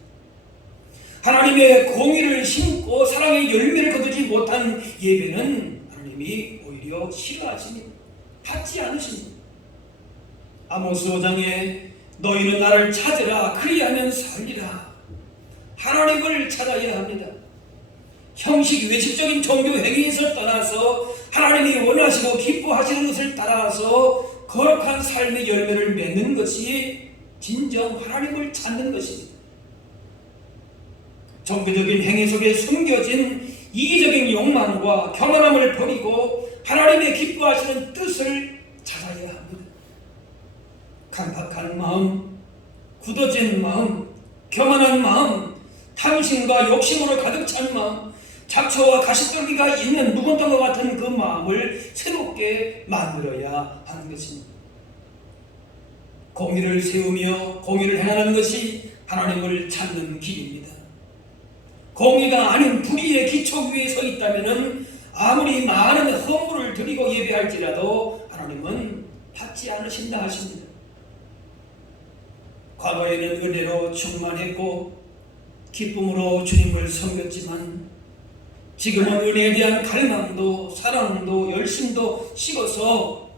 하나님의 공의를 심고 사랑의 열매를 거두지 못한 예배는 하나님이 오히려 싫어하십니다. 받지 않으십니다. 아모스 5장에 너희는 나를 찾으라 그리하면 살리라. 하나님을 찾아야 합니다. 형식 외식적인 종교 행위에서 떠나서 하나님이 원하시고 기뻐하시는 것을 따라서 거룩한 삶의 열매를 맺는 것이 진정 하나님을 찾는 것입니다. 종교적인 행위 속에 숨겨진 이기적인 욕망과 교만함을 버리고 하나님의 기뻐하시는 뜻을 찾아야 합니다. 강팍한 마음, 굳어진 마음, 교만한 마음, 탐심과 욕심으로 가득 찬 마음, 잡초와 가시떨기가 있는 묵은 땅과 같은 그 마음을 새롭게 만들어야 하는 것입니다. 공의를 세우며 공의를 행하는 것이 하나님을 찾는 길입니다. 공의가 아닌 불의의 기초 위에 서 있다면 아무리 많은 헌물을 드리고 예배할지라도 하나님은 받지 않으신다 하십니다. 과거에는 은혜로 충만했고 기쁨으로 주님을 섬겼지만 지금은 은혜에 대한 갈망도 사랑도 열심도 식어서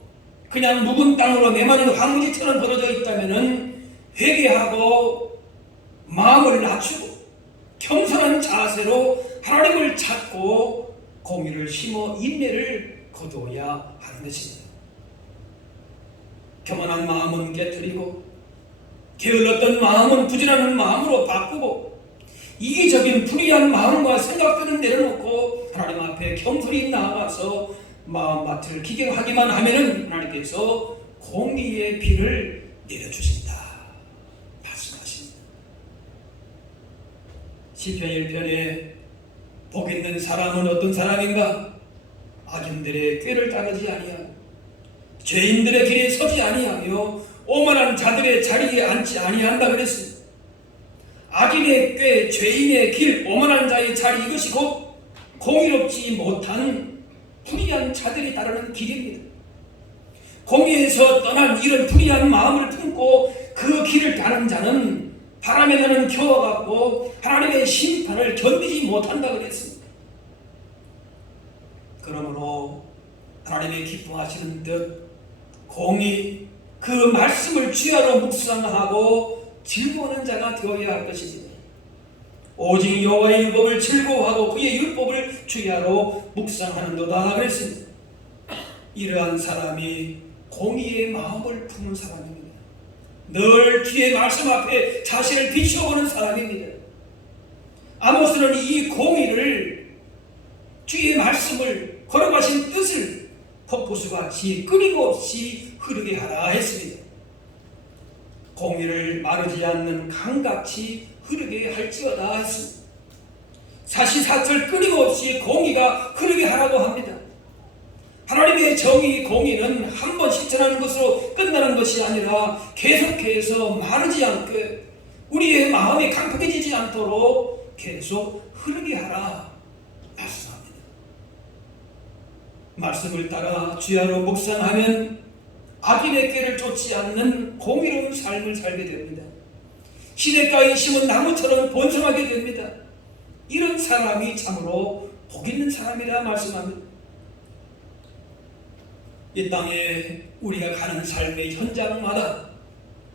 그냥 묵은 땅으로 메마른 황무지처럼 벌어져 있다면 회개하고 마음을 낮추고 겸손한 자세로 하나님을 찾고 공의를 심어 인내를 거두어야 하는 것입니다. 교만한 마음은 깨뜨리고 게을렀던 마음은 부지런한 마음으로 바꾸고 이기적인 불의한 마음과 생각들은 내려놓고 하나님 앞에 겸손히 나아가서 마음밭을 기경하기만 하면은 하나님께서 공의의 비를 내려주신다 말씀하십니다. 시편 1편에 복 있는 사람은 어떤 사람인가? 악인들의 꾀를 따르지 아니하고 죄인들의 길에 서지 아니하며 오만한 자들의 자리에 앉지 아니한다 그랬습니다. 악인의 꾀, 죄인의 길, 오만한 자의 자리, 이것이 곧 공의롭지 못한 불의한 자들이 따르는 길입니다. 공의에서 떠난 이런 불의한 마음을 품고 그 길을 가는 자는 바람에 나는 겨와 같고 하나님의 심판을 견디지 못한다 그랬습니다. 그러므로 하나님의 기뻐하시는 뜻, 공의, 그 말씀을 주야로 묵상하고 즐거워하는 자가 되어야 할 것입니다. 오직 여호와의 율법을 즐거워하고 그의 율법을 주야로 묵상하는도다 그랬습니다. 이러한 사람이 공의의 마음을 품은 사람입니다. 늘 주의 말씀 앞에 자신을 비추어보는 사람입니다. 아모스는 이 공의를, 주의 말씀을, 걸어가신 뜻을 폭포수같이 끊임없이 흐르게 하라 했습니다. 공의를 마르지 않는 강같이 흐르게 할지어다 했습니다. 사시사철 끊임없이 공의가 흐르게 하라고 합니다. 하나님의 정의, 공의는 한 번 실천하는 것으로 끝나는 것이 아니라 계속해서 마르지 않게 우리의 마음이 강팍해지지 않도록 계속 흐르게 하라 말씀합니다. 말씀을 따라 주야로 묵상하면 악인의 꾀를 쫓지 않는 공의로운 삶을 살게 됩니다. 시냇가에 심은 나무처럼 번성하게 됩니다. 이런 사람이 참으로 복 있는 사람이라 말씀합니다. 이 땅에 우리가 가는 삶의 현장마다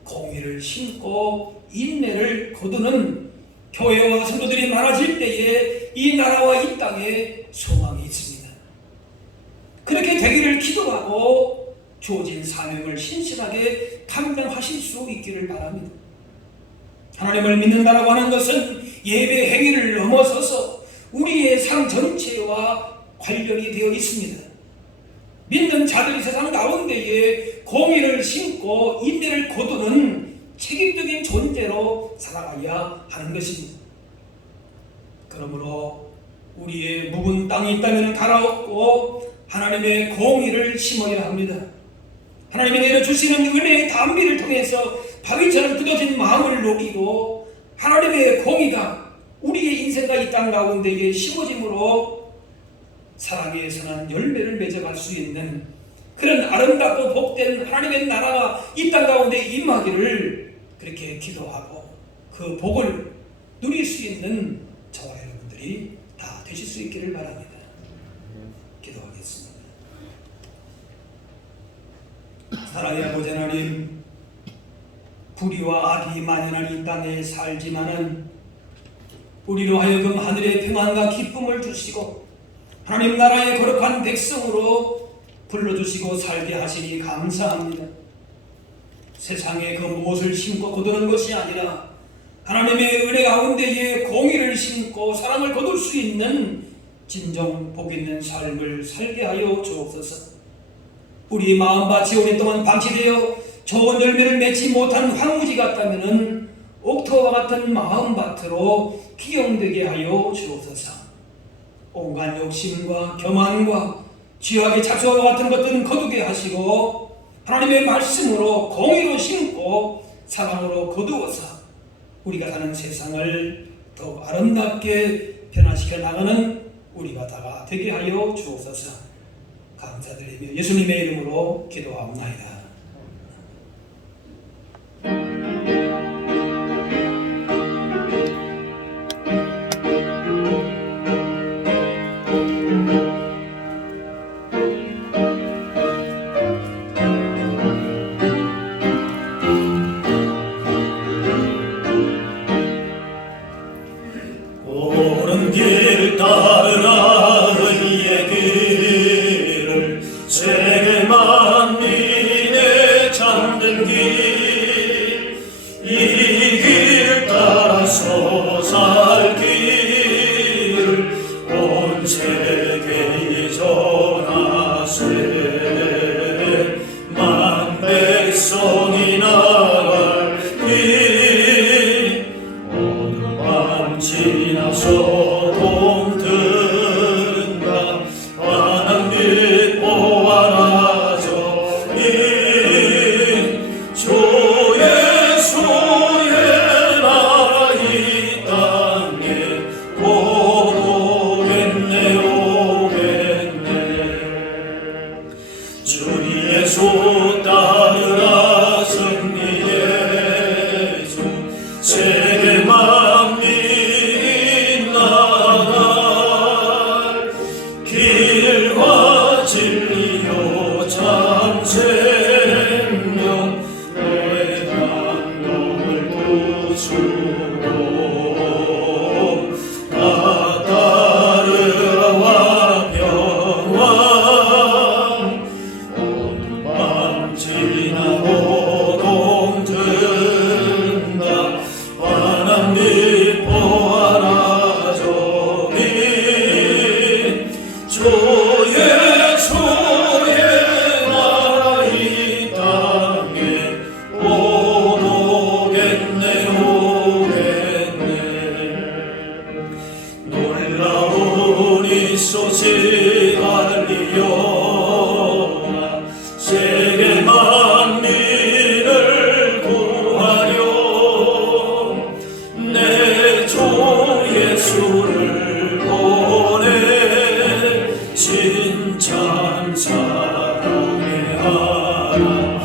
공의를 심고 인내를 거두는 교회와 성도들이 많아질 때에 이 나라와 이 땅에 소망이 있습니다. 그렇게 되기를 기도하고 주어진 사명을 신실하게 감당하실 수 있기를 바랍니다. 하나님을 믿는다라고 하는 것은 예배 행위를 넘어서서 우리의 삶 전체와 관련이 되어 있습니다. 믿는 자들이 세상 가운데에 공의를 심고 인내를 거두는 책임적인 존재로 살아가야 하는 것입니다. 그러므로 우리의 묵은 땅이 있다면 갈아엎고 하나님의 공의를 심어야 합니다. 하나님이 내려주시는 은혜의 담비를 통해서 바위처럼 굳어진 마음을 녹이고 하나님의 공의가 우리의 인생과 이 땅 가운데에 심어짐으로 사랑의 선한 열매를 맺어갈 수 있는 그런 아름답고 복된 하나님의 나라가 이 땅 가운데 임하기를 그렇게 기도하고 그 복을 누릴 수 있는 저와 여러분들이 다 되실 수 있기를 바랍니다. 기도하겠습니다. 사랑의 아버지 하나님, 불의와 악이 만연한 이 땅에 살지만은 우리로 하여금 하늘의 평안과 기쁨을 주시고 하나님 나라의 거룩한 백성으로 불러주시고 살게 하시니 감사합니다. 세상에 그 무엇을 심고 거두는 것이 아니라 하나님의 은혜 가운데에 공의를 심고 사랑을 거둘 수 있는 진정 복 있는 삶을 살게 하여 주옵소서. 우리 마음밭이 오랫동안 방치되어 좋은 열매를 맺지 못한 황무지 같다면은 옥토와 같은 마음밭으로 기용되게 하여 주옵소서. 온갖 욕심과 교만과 죄악의 착소와 같은 것들은 거두게 하시고 하나님의 말씀으로 공의로 심고 사랑으로 거두어서 우리가 사는 세상을 더욱 아름답게 변화시켜 나가는 우리가 다가 되게 하여 주옵소서. 감사드리며 예수님의 이름으로 기도하옵나이다. 옳은 길 따르라 의의 길을 세계 만민의 잠든 길 이 길 따라서 살 길을 온 세계에 전하세 만 백성이 나갈 길 어둠 밤 지나서 동든가 환한 빛 보아라 저기 주 예수의 나라 이 땅에 곧 오겠네 오겠네 주 예수 따르라 승리의 주 세계 만민 나갈 길과 진리요 참 생명 외난 놈을 부수고 다 따르와 평안 어둠 밤 지나고 동든다 환한 빛 보아라 저기 주 예수의 나라 이 땅에 곧 오겠네 오겠네 놀라운 이 소식 알리려나 세계 만민을 구하려 내 주 예수를 보내 진참 사랑의 하나님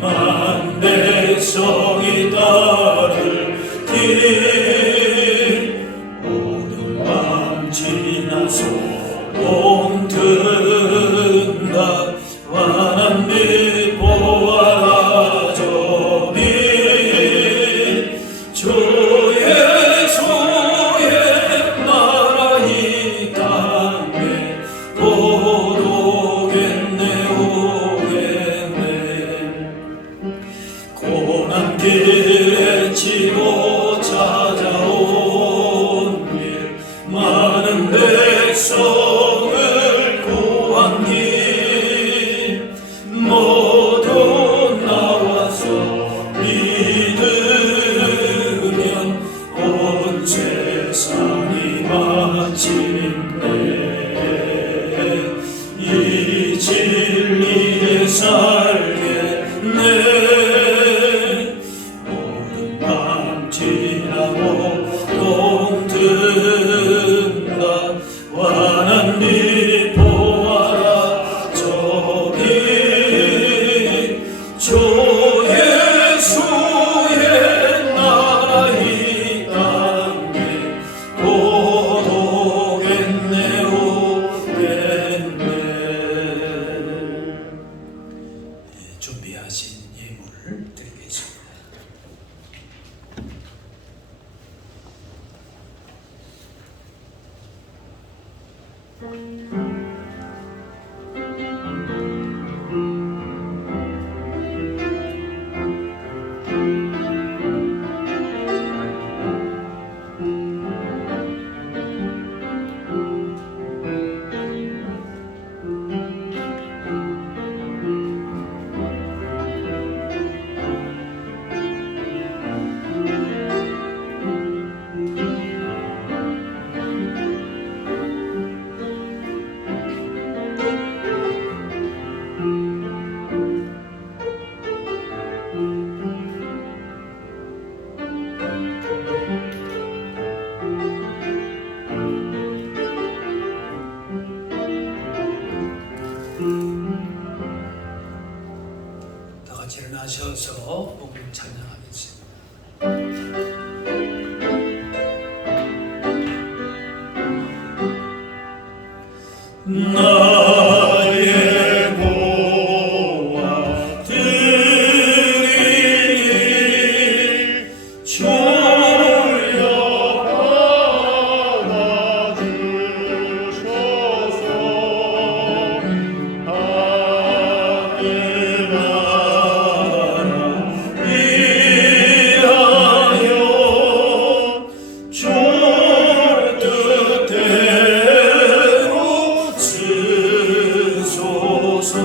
만 백성이 따를 길 어둠 밤 지나서 동든다 환한 빛 보아라 저기 주 예수의 나라 이 땅에 곧 오겠네 오겠네 고난 길에 치고 찾아온 길 많은 백성을 구한 길 모두 나와서 믿으면 온 세상이 마침내 이 진리에 살겠네 모든 밤 지나고 동든다 환한 복음 찬양하겠습니다. 나의 보아 드리니 졸려하나 주소서. 하늘 나라 위하여 졸 뜻대로 쓰소서.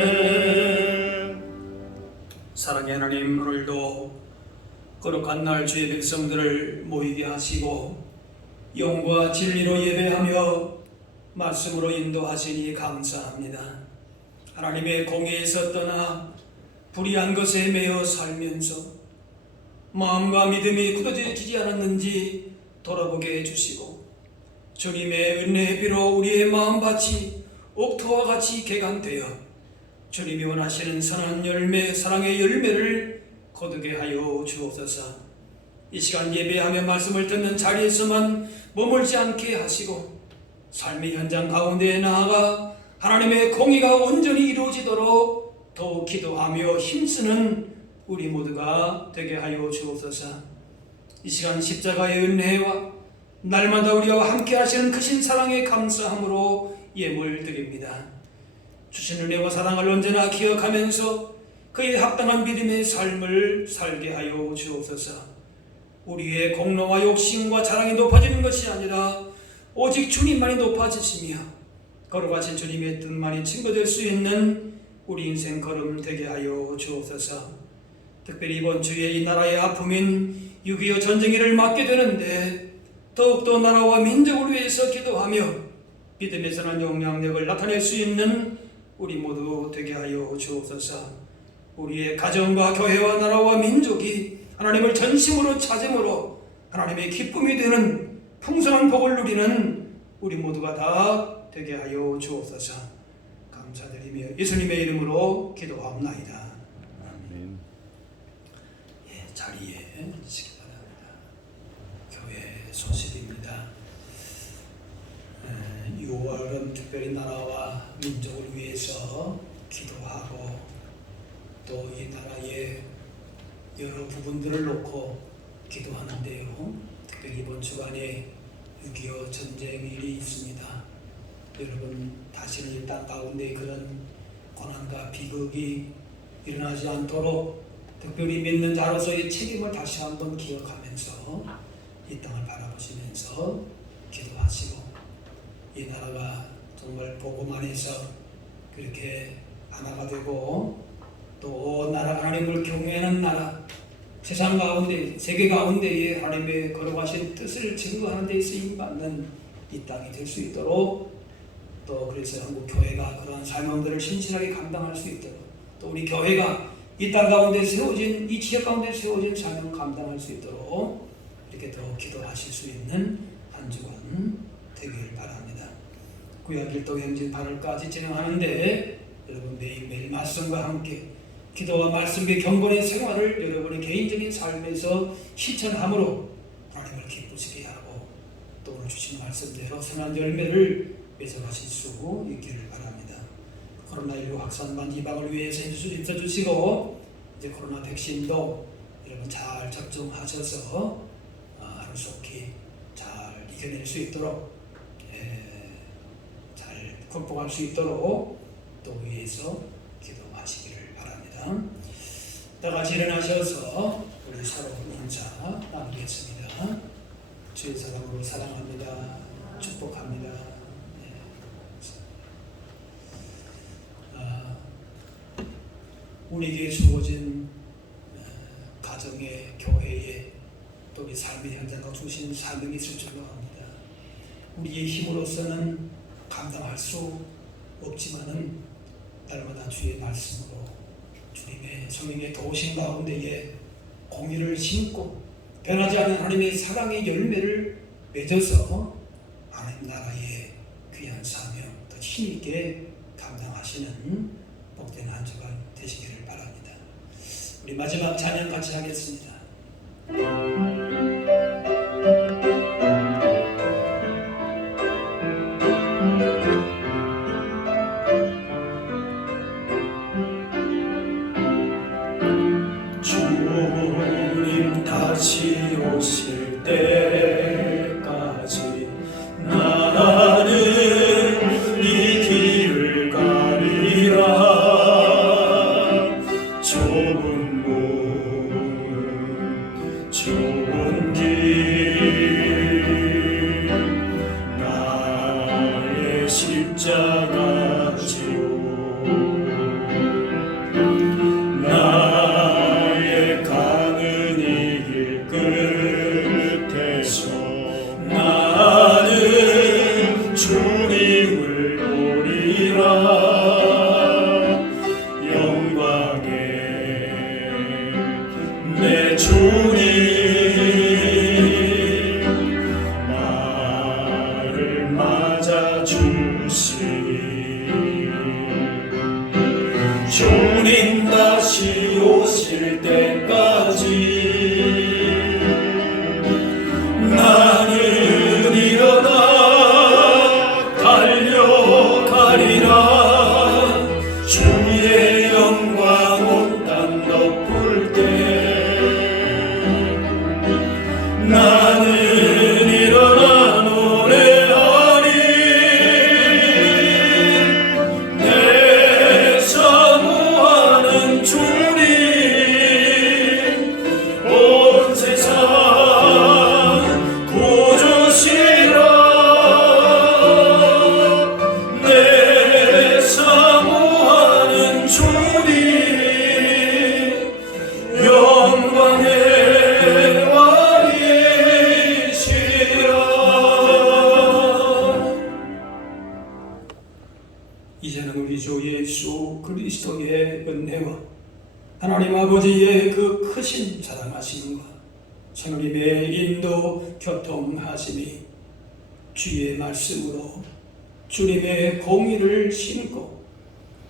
아멘. 사랑의 하나님, 오늘도 거룩한 날 주의 백성들을 모이게 하시고 영과 진리로 예배하며 말씀으로 인도하시니 감사합니다. 하나님의 공의에서 떠나 불의한 것에 매여 살면서 마음과 믿음이 굳어지지 않았는지 돌아보게 해주시고 주님의 은혜의 비로 우리의 마음밭이 옥토와 같이 개간되어 주님이 원하시는 선한 열매, 사랑의 열매를 거두게 하여 주옵소서. 이 시간 예배하며 말씀을 듣는 자리에서만 머물지 않게 하시고 삶의 현장 가운데에 나아가 하나님의 공의가 온전히 이루어지도록 더욱 기도하며 힘쓰는 우리 모두가 되게 하여 주옵소서. 이 시간 십자가의 은혜와 날마다 우리와 함께 하시는 크신 사랑에 감사함으로 예물 드립니다. 주신 은혜와 사랑을 언제나 기억하면서 그의 합당한 믿음의 삶을 살게 하여 주옵소서. 우리의 공로와 욕심과 자랑이 높아지는 것이 아니라 오직 주님만이 높아지시며 거룩하신 주님의 뜻만이 증거될 수 있는 우리 인생 걸음 되게 하여 주옵소서. 특별히 이번 주에 이 나라의 아픔인 6.25 전쟁일을 맞게 되는데 더욱더 나라와 민족을 위해서 기도하며 믿음의 선한 영향력을 나타낼 수 있는 우리 모두 되게 하여 주옵소서. 우리의 가정과 교회와 나라와 민족이 하나님을 전심으로 찾음으로 하나님의 기쁨이 되는 풍성한 복을 누리는 우리 모두가 다 되게 하여 주옵소서. 감사드리며 예수님의 이름으로 기도합나이다. 아멘. 자리에 앉으시기 바랍니다. 교회 소식입니다. 6월은 특별히 나라와 민족을 위해서 기도하고 또 이 나라의 여러 부분들을 놓고 기도하는데요. 특별히 이번 주간에 6.25 전쟁일이 있습니다. 여러분, 다시는 이 땅 가운데 그런 고난과 비극이 일어나지 않도록 특별히 믿는 자로서의 책임을 다시 한번 기억하면서 이 땅을 바라보시면서 기도하시고 이 나라가 정말 복음 안에서 그렇게 하나가 되고 또 나라 하나님을 경외하는 나라, 세상 가운데 세계 가운데에 하나님의 거룩하신 뜻을 증거하는 데 쓰임받는 이 땅이 될 수 있도록 또 그래서 한국 교회가 그러한 사명들을 신실하게 감당할 수 있도록 또 우리 교회가 이 땅 가운데 세워진 이 지역 가운데 세워진 사명 감당할 수 있도록 이렇게 더 기도하실 수 있는 한 주간 되길 바랍니다. 구약 일동 행진 8월까지 진행하는데 여러분 매일매일 말씀과 함께 기도와 말씀의 경건의 생활을 여러분의 개인적인 삶에서 실천함으로 하나님을 기쁘시게 하고 또 오늘 주신 말씀대로 선한 열매를 맺어가실 수 있기를 바랍니다. 코로나19 확산만 이방을 위해서 힘써주시고 이제 코로나 백신도 여러분 잘 접종하셔서 하루속히 잘 이겨낼 수 있도록 잘 극복할 수 있도록 또 위해서 기도하시기를 바랍니다. 다 같이 일어나셔서 우리 서로 인사 나누겠습니다. 주의 사랑으로 사랑합니다. 축복합니다. 우리에게 주어진 가정의 교회에 또 우리 삶의 현장과 주신 사명이 있을 줄로 압니다. 우리의 힘으로서는 감당할 수 없지만은 날마다 주의 말씀으로 주님의 성령의 도우심 가운데에 공의를 심고 변하지 않는 하나님의 사랑의 열매를 맺어서 하나님 나라의 귀한 사명 더 힘있게 감당하시는 복된 한 주간 되시기를 바랍니다. 우리 마지막 찬양 같이 하겠습니다. 주님 다시 오실 때까지 나는 이 길을 가리라. 좁은 문 좁은 길 나의 십자가 지고 나의 가는 이 길 끝에서 나는 주님을 보리라. 영광에 내 주님 나를 맞아주시니 주님 다시 오실 때까지 나는 일어나 달려가리라. 주의 영광 온 땅 덮을 때 나는 일어나 노래하리. 내 사모하는 주님 온 세상 구주시라. 내 사모하는 주님 영광의 왕이시라. 이제는 우리 주 예수 그리스도의 은혜와 하나님 아버지의 그 크신 사랑하심과 성령님의 인도 교통하심이 주의 말씀으로 주님의 공의를 심고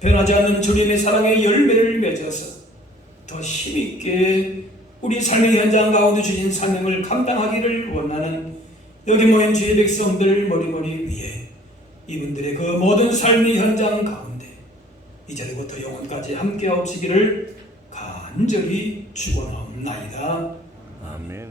변하지 않는 주님의 사랑의 열매를 맺어서 더 힘있게 우리 삶의 현장 가운데 주신 사명을 감당하기를 원하는 여기 모인 주의 백성들 머리머리 위에 이분들의 그 모든 삶의 현장 가운데 이제부터 영원까지 함께 하시기를 간절히 축원하옵나이다. 아멘.